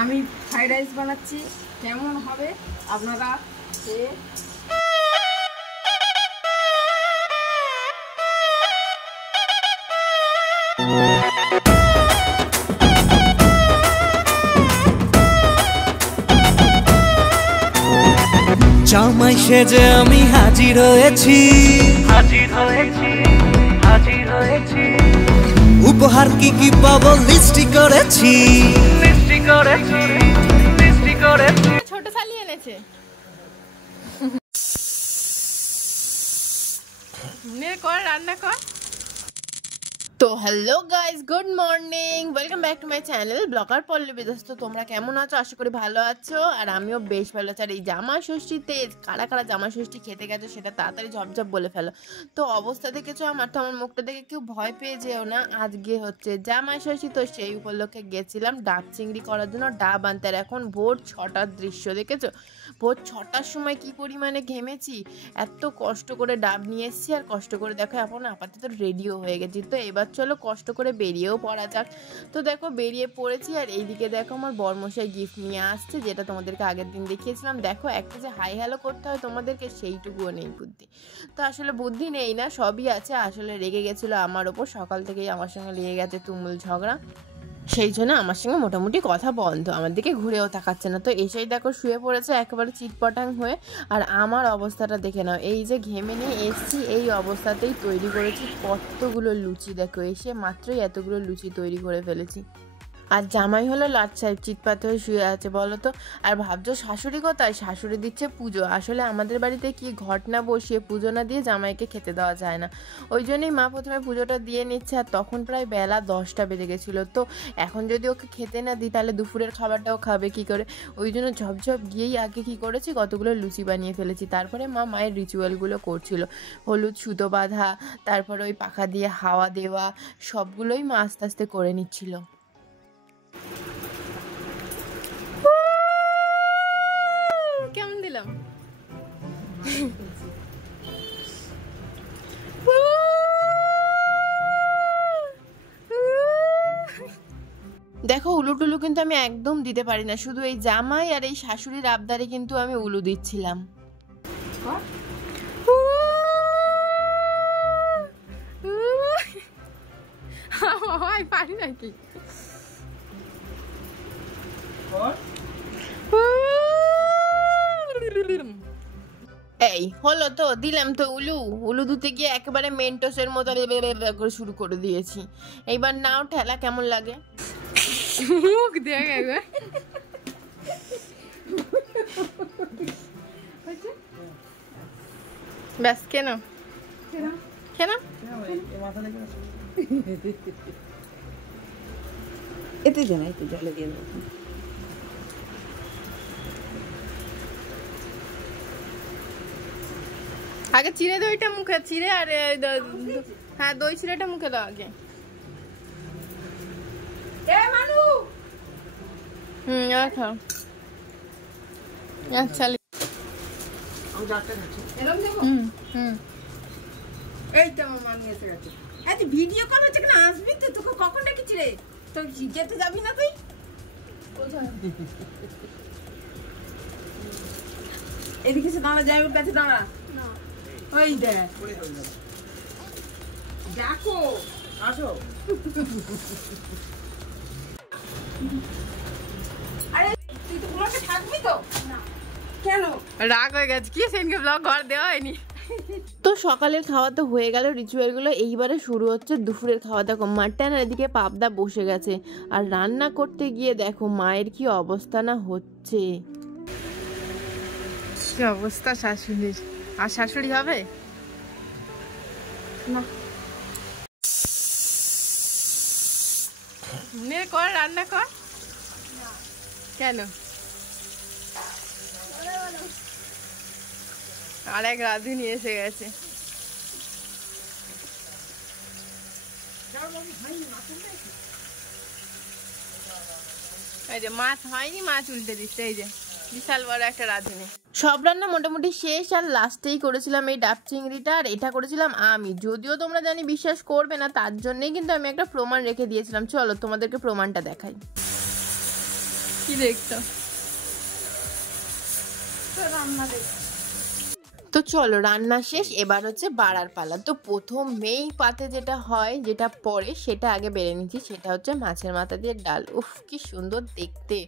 আমি fried rice বানাচ্ছি, কেমন হবে আপনারা খেয়ে জামাই সেজে আমি হাজির হয়েছি, উপহার কি কি পাবো লিস্টি করেছি। ছোট শালি এনেছে, কর রান্না কর। তো hello guys, good morning, welcome back to my channel blogger Pallavi Das. তো তোমরা কেমন আছো? আশা করি ভালো আছো, আর আমিও বেশ ভালো আছি। আর এই জামা ষষ্ঠীতে কারা কারা জামা ষষ্ঠী খেতে গেছো সেটা তাড়াতাড়ি ঝপঝপ বলে ফেলো। তো অবস্থা দেখেছো আমার, তো আমার মুখটা দেখে কেউ ভয় পেয়ে যেও না। আজকে হচ্ছে জামা ষষ্ঠী, তো সেই উপলক্ষে গেছিলাম ডাব চিংড়ি করার জন্য, ডাব আনতে। আর এখন ভোর 6টার দৃশ্য দেখেছো, ভোর 6টার সময় কি পরিমাণে ঘেমেছি। এত কষ্ট করে ডাব নিয়ে এসেছি, আর কষ্ট করে দেখো এখন আপাতত রেডিও হয়ে গেছি। তো এবার চলো কষ্ট করে বেরিয়েও পড়া যাক। তো দেখো বেরিয়ে পড়েছি, আর এইদিকে দেখো আমার বরমশাই গিফট নিয়ে আসছে, যেটা তোমাদেরকে আগের দিন দেখিয়েছিলাম। দেখো একটা যে হাই হ্যালো করতে হয় তোমাদেরকে, সেইটুকুও নেই বুদ্ধি। তো আসলে বুদ্ধি নেই না, সবই আছে। আসলে রেগে গেছিলো আমার ওপর, সকাল থেকেই আমার সঙ্গে লেগে গেছে তুমুল ঝগড়া, সেই জন্য আমার সঙ্গে মোটামুটি কথা বন্ধ, আমার দিকে ঘুরেও তাকাচ্ছে না। তো এসেই দেখো শুয়ে পড়েছে একেবারে চিটপটাং হয়ে। আর আমার অবস্থাটা দেখে নাও, এই যে ঘেমে নিয়ে এসছি, এই অবস্থাতেই তৈরি করেছি কতগুলো লুচি। দেখো এসে মাত্রই এতগুলো লুচি তৈরি করে ফেলেছি। আর জামাই হলো লাট সাহেব, চিৎপাত হয়ে শুয়ে আছে বলো তো। আর ভাবছো শাশুড়ি কোথায়? শাশুড়ি দিচ্ছে পুজো। আসলে আমাদের বাড়িতে কি ঘটনা বসিয়ে পুজো না দিয়ে জামাইকে খেতে দেওয়া যায় না, ওই জন্যই মা প্রথমে পুজোটা দিয়ে নিচ্ছে। আর তখন প্রায় বেলা 10টা বেজে গেছিলো। তো এখন যদি ওকে খেতে না দিই তাহলে দুপুরের খাবারটাও খাবে কি করে, ওই জন্য ঝপঝপ গিয়েই আগে কি করেছি, কতগুলো লুচি বানিয়ে ফেলেছি। তারপরে মা মায়ের রিচুয়ালগুলো করছিল, হলুদ সুতো বাঁধা, তারপরে ওই পাখা দিয়ে হাওয়া দেওয়া, সবগুলোই মা আস্তে আস্তে করে নিচ্ছিল। কেমন দিলাম? দেখো উলু টুলু কিন্তু আমি একদম দিতে পারি না, শুধু এই জামাই আর এই শাশুড়ির আবদারে কিন্তু আমি উলু দিচ্ছিলাম। পারি নাকি? এই হলো তো, দিলাম তো উলু। উলু দুতে গিয়ে একেবারে মেন্টোসের মতো করে শুরু করে দিয়েছি। এইবার নাও ঠেলা, কেমন লাগে? মুখ দেখ একবার। ব্যাস কেন কেন এতে জানা, একটু জলে দিয়ে দেবো। আগে চিড়ে দইটা মুখে, চিড়ে আর হ্যাঁ দই চিড়েটা মুখে দাও আগে। আর খাও। আচ্ছা এইটা আমার মা নিয়ে এসে গেছে। হ্যাঁ তুই ভিডিও কল হচ্ছে কেন? আসবি তো, তোকে কখন ডেকেছি রে? তোর যেতে যাবি না তুই? এদিকে এসে দাঁড়া, যাই ওর কাছে দাঁড়া। ওই দেখ দেখো, আসো। আরে তুই তো ব্লগে থাকবি তো? না কেন? রাগ হয়ে গেছে কি, সেদিনকে ব্লগ ঘর দেওয়া হয়নি। তো সকালের খাওয়া তো হয়ে গেল, রিচুয়ালগুলো। এইবারে শুরু হচ্ছে দুপুরের খাওয়া। দেখো মাটন, আর এদিকে পাবদা বসে গেছে। আর রান্না করতে গিয়ে দেখো মায়ের কি অবস্থা না হচ্ছে। কি অবস্থা শাশুড়ির। আর শাশুড়ি হবে না, কর রান্না কর। কেন? আর এক রাঁধুনি এসে গেছে। এই যে মাছ হয়নি, মাছ উল্টে দিচ্ছে। এই যে বিশাল বড় একটা রাঁধুনি। সব রান্না মোটামুটি শেষ, আর লাস্টেই করেছিলাম এই ডাব চিংড়িটা, আর এটা করেছিলাম আমি। যদিও তোমরা জানি বিশ্বাস করবে না, তার জন্যই কিন্তু আমি একটা প্রমাণ রেখে দিয়েছিলাম। চলো তোমাদেরকে প্রমাণটা দেখাই। কি দেখছো? রান্না দেখ। তো চলো রান্না শেষ, এবার হচ্ছে বাড়ার পালা। তো প্রথমেই পাতে যেটা হয়, যেটা পরে সেটা আগে বেড়ে নিচ্ছি, সেটা হচ্ছে মাছের মাথা দিয়ে ডাল। উফ কি সুন্দর দেখতে!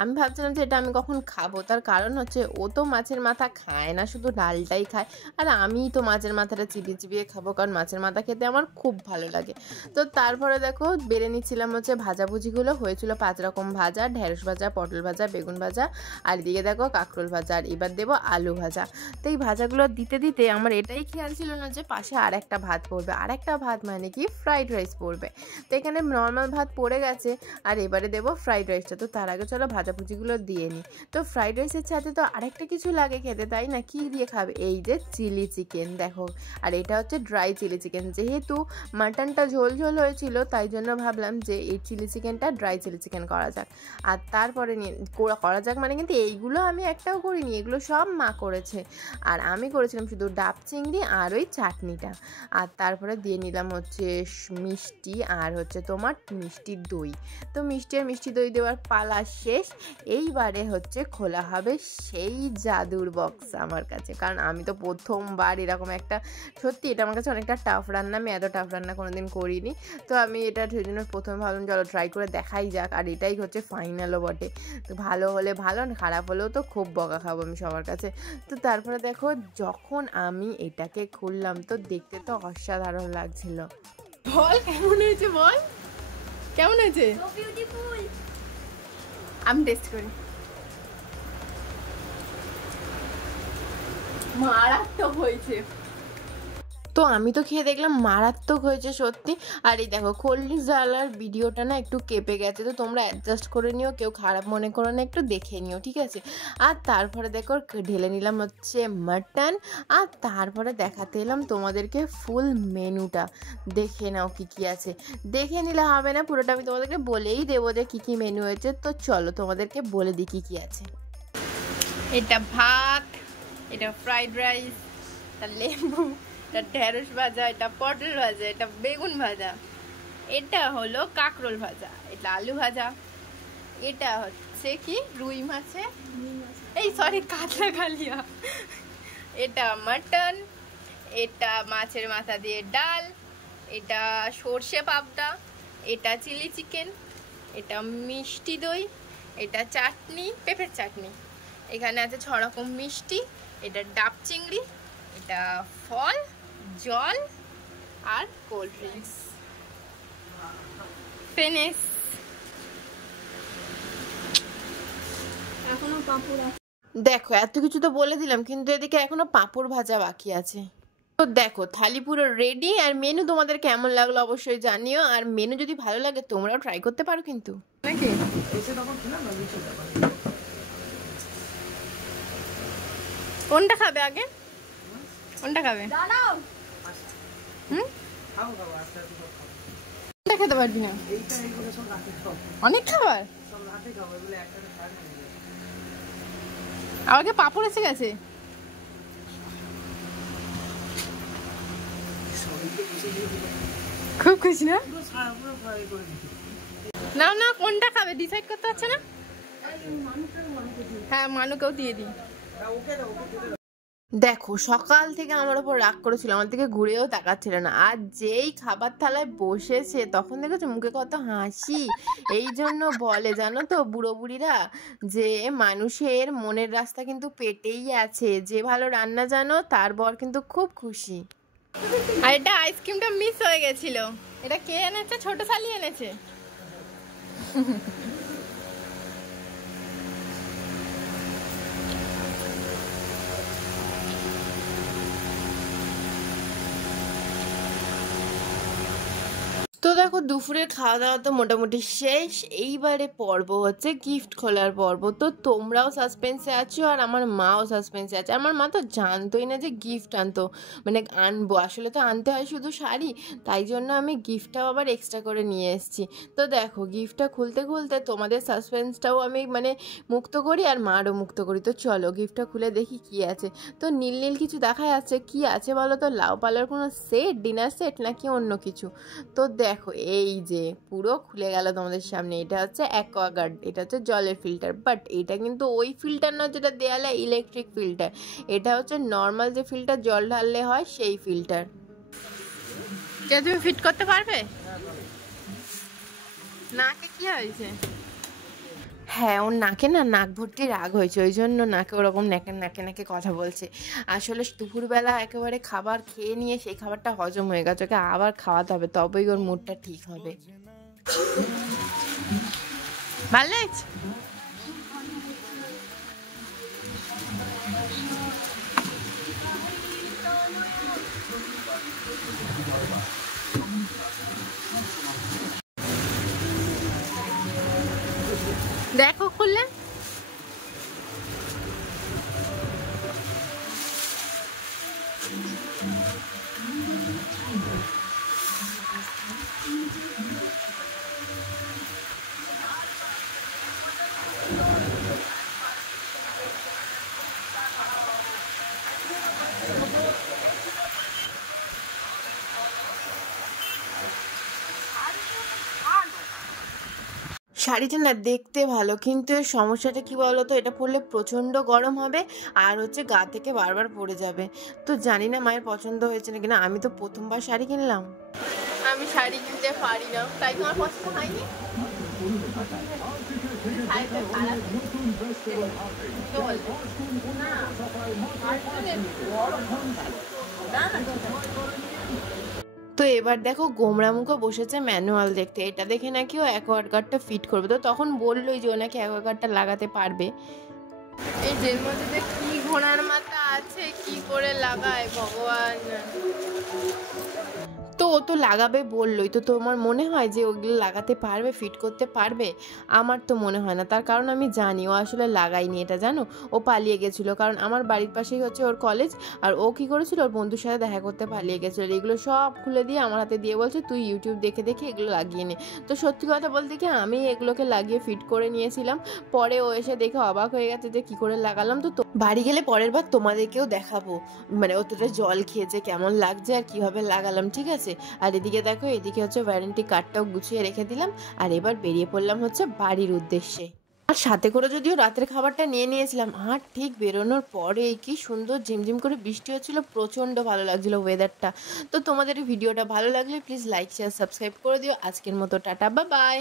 আমি ভাবছিলাম যে এটা আমি কখন খাবো, তার কারণ হচ্ছে ও তো মাছের মাথা খায় না, শুধু ডালটাই খায়, আর আমিই তো মাছের মাথাটা চিবিয়ে চিবিয়ে খাবো, কারণ মাছের মাথা খেতে আমার খুব ভালো লাগে। তো তারপরে দেখো বেড়ে নিচ্ছিলাম হচ্ছে ভাজাভুজিগুলো। হয়েছিল 5 রকম ভাজা, ঢেঁড়স ভাজা, পটল ভাজা, বেগুন ভাজা, আর এদিকে দেখো কাঁকরোল ভাজা, আর এবার দেবো আলু ভাজা। তো এই ভাজাগুলো দিতে দিতে আমার এটাই খেয়াল ছিল না যে পাশে আর একটা ভাত পড়বে, আর একটা ভাত মানে কি ফ্রাইড রাইস পড়বে। তো এখানে নর্মাল ভাত পড়ে গেছে, আর এবারে দেবো ফ্রাইড রাইসটা। তো তার আগে চলো ভাজাভুজিগুলো দিয়ে নিই। তো ফ্রাইড রাইসের সাথে তো আরেকটা কিছু লাগে খেতে, তাই না? কি দিয়ে খাবে? এই যে চিলি চিকেন দেখো, আর এটা হচ্ছে ড্রাই চিলি চিকেন। যেহেতু মাটনটা ঝোল ঝোল হয়েছিল, তাই জন্য ভাবলাম যে এই চিলি চিকেনটা ড্রাই চিলি চিকেন করা যাক। আর তারপরে করা যাক মানে কিন্তু এইগুলো আমি একটাও করিনি, এগুলো সব মা করেছে, আর আমি করেছিলাম শুধু ডাব চিংড়ি আর ওই চাটনিটা। আর তারপরে দিয়ে নিলাম হচ্ছে মিষ্টি, আর হচ্ছে তোমার মিষ্টির দই। তো মিষ্টি আর মিষ্টি দই দেওয়ার পালা শেষ। এইবারে হচ্ছে খোলা হবে সেই জাদুর বক্স আমার কাছে, কারণ আমি তো প্রথমবার এরকম একটা, সত্যি এটা আমার কাছে অনেকটা টাফ রান্না, আমি এত টাফ রান্না কোনোদিন করিনি। তো আমি এটা সেই জন্য প্রথমে ভাবলাম চলো ট্রাই করে দেখাই যাক, আর এটাই হচ্ছে ফাইনালও বটে। তো ভালো হলে ভালো, খারাপ হলেও তো খুব বকা খাবো আমি সবার কাছে। তো তারপরে দেখো যখন আমি এটাকে খুললাম, তো দেখতে তো অসাধারণ লাগছিল। বল কেমন হয়েছে, বল কেমন হয়েছে? আমি টেস্ট করি। মারাত্মক হয়েছে। তো আমি তো খেয়ে দেখলাম মারাত্মক হয়েছে সত্যি। আর এই দেখো কোল্ড ড্রিঙ্কস জ্বালার ভিডিওটা না একটু কেঁপে গেছে, তো তোমরা অ্যাডজাস্ট করে নিও, কেউ খারাপ মনে করো না, একটু দেখে নিও, ঠিক আছে? আর তারপরে দেখো ঢেলে নিলাম হচ্ছে মাটন, আর তারপরে দেখাতে এলাম তোমাদেরকে ফুল মেনুটা। দেখে নাও কী কী আছে, দেখে নিলে হবে না, পুরোটা আমি তোমাদেরকে বলেই দেবো যে কী কী মেনু হয়েছে। তো চলো তোমাদেরকে বলে দিই কী কী আছে। এটা ভাত, এটা ফ্রাইড রাইস, এটা লেবু, এটা ঢেঁড়স ভাজা, এটা পটল ভাজা, এটা বেগুন ভাজা, এটা হলো কাঁকরোল ভাজা, এটা আলু ভাজা, এটা হচ্ছে কি রুই মাছে, এই সরি কাতলা কালিয়া, এটা মাটন, এটা মাছের মাথা দিয়ে ডাল, এটা সর্ষে পাবদা, এটা চিলি চিকেন, এটা মিষ্টি দই, এটা চাটনি, পেঁপের চাটনি, এখানে আছে 6 রকম মিষ্টি, এটা ডাব চিংড়ি, এটা ফল, জল, আর কোল্ড ড্রিঙ্কস। ফিনিশ। এখনো পাঁপড় আছে। দেখো এত কিছু তো বলে দিলাম, কিন্তু এদিকে এখনো পাঁপড় ভাজা বাকি আছে। তো দেখো থালি পুরো রেডি। আর মেনু তোমাদের কেমন লাগলো অবশ্যই জানিও, আর মেনু যদি ভালো লাগে তোমরাও ট্রাই করতে পারো কিন্তু, নাকি? কোনটা খাবে আগে? কোনটা খাবে? কোনটা খেতে পারবি না? অনেক খাবার। আমাকে পাপড় এসে গেছে। খুব খুশি না? না না কোনটা খাবে ডিসাইড করতে পারছে না। হ্যাঁ মানুকেও দিয়ে দিই। দেখো সকাল থেকে আমার ওপর রাগ করেছিল, আমার দিকে ঘুরেও তাকাচ্ছিল না, আর যেই খাবার থালায় বসেছে তখন দেখেছো মুখে কত হাসি। এই জন্য বলে জানো তো বুড়ো বুড়িরা, যে মানুষের মনের রাস্তা কিন্তু পেটেই আছে, যে ভালো রান্না জানো তার বর কিন্তু খুব খুশি। আর এটা আইসক্রিমটা মিস হয়ে গেছিল, এটা কে এনেছে? ছোট শালি এনেছে। তো দেখো দুপুরের খাওয়া দাওয়া তো মোটামুটি শেষ। এইবারে পর্ব হচ্ছে গিফট খোলার পর্ব। তো তোমরাও সাসপেন্সে আছো আর আমার মাও সাসপেন্সে আছে। আমার মা তো জানতোই না যে গিফট আনতো, মানে আনবো, আসলে তো আনতে হয় শুধু শাড়ি, তাই জন্য আমি গিফটটাও আবার এক্সট্রা করে নিয়ে এসেছি। তো দেখো গিফটটা খুলতে খুলতে তোমাদের সাসপেন্সটাও আমি মানে মুক্ত করি আর মারও মুক্ত করি। তো চলো গিফটটা খুলে দেখি কি আছে। তো নীল নীল কিছু দেখা যাচ্ছে, কি আছে বলো তো? লাউ পালার কোনো সেট, ডিনার সেট নাকি অন্য কিছু? তো দেখো দেখো এই যে পুরো খুলে গেল তোমাদের সামনে। এটা হচ্ছে অ্যাকোয়াগার্ড, এটা হচ্ছে জলের ফিল্টার, বাট এটা কিন্তু ওই ফিল্টার না যেটা দেয়ালে ইলেকট্রিক ফিল্টার। এটা হচ্ছে নর্মাল যে ফিল্টার জল ঢাললে হয় সেই ফিল্টার। যে তুমি ফিট করতে পারবে? নাকে কি হয়েছে? হ্যাঁ, ওর নাকে না নাক ভর্তি রাগ হয়েছে, ওই জন্য নাকে ওরকম নাকে নাকে নাকে কথা বলছে। আসলে দুপুরবেলা একেবারে খাবার খেয়ে নিয়ে সেই খাবারটা হজম হয়ে গেছে, ওকে আবার খাওয়াতে হবে, তবেই ওর মুডটা ঠিক হবে। ভালো লাগছে? দেখো খুললে। শাড়িটা না দেখতে ভালো, কিন্তু এর সমস্যাটা কি বলতো, এটা পরলে প্রচণ্ড গরম হবে আর হচ্ছে গা থেকে বারবার পড়ে যাবে। তো জানি না মায়ের পছন্দ হয়েছে নাকি না, আমি তো প্রথমবার শাড়ি কিনলাম। আমি শাড়ি কিনতে পারি না, তাই তোমার পছন্দ হয়নি? তো এবার দেখো গোমরামুখো বসেছে ম্যানুয়াল দেখতে, এটা দেখে নাকি ও অ্যাকোয়াগার্ডটা ফিট করবে। তো তখন বললোই যে ও নাকি অ্যাকোয়াগার্ডটা লাগাতে পারবে। এই যে মধ্যে যে কি ঘোড়ার মাথা আছে, কি করে লাগায় ভগবান। তো ও তো লাগাবে বললোই, তো তোমার মনে হয় যে ওগুলো লাগাতে পারবে, ফিট করতে পারবে? আমার তো মনে হয় না, তার কারণ আমি জানি ও আসলে লাগায়নি এটা, জানো? ও পালিয়ে গেছিলো, কারণ আমার বাড়ির পাশেই হচ্ছে ওর কলেজ, আর ও কী করেছিল, ওর বন্ধুর সাথে দেখা করতে পালিয়ে গেছিলো। এগুলো সব খুলে দিয়ে আমার হাতে দিয়ে বলছে তুই ইউটিউব দেখে দেখে এগুলো লাগিয়ে নে। তো সত্যি কথা বলতে কি, আমি এগুলোকে লাগিয়ে ফিট করে নিয়েছিলাম, পরে ও এসে দেখে অবাক হয়ে গেছে যে কী করে লাগালাম। তো বাড়ি গেলে পরের বার তোমাদেরকেও দেখাবো, মানে অতটা জল খেয়েছে কেমন লাগছে আর কীভাবে লাগালাম, ঠিক আছে? আর এদিকে দেখো, এদিকে হচ্ছে ওয়ারেন্টি কার্ডটাও গুছিয়ে রেখে দিলাম, আর এবার বেরিয়ে পড়লাম হচ্ছে বাড়ির উদ্দেশ্যে। আর সাথে করে যদিও রাতের খাবারটা নিয়ে নিয়েছিলাম, আর ঠিক বেরোনোর পরে কি সুন্দর ঝিমঝিম করে বৃষ্টি হচ্ছিল, প্রচণ্ড ভালো লাগছিল ওয়েদারটা। তো তোমাদের এই ভিডিওটা ভালো লাগলে প্লিজ লাইক শেয়ার সাবস্ক্রাইব করে দিও। আজকের মতো টাটা, বাই বাই।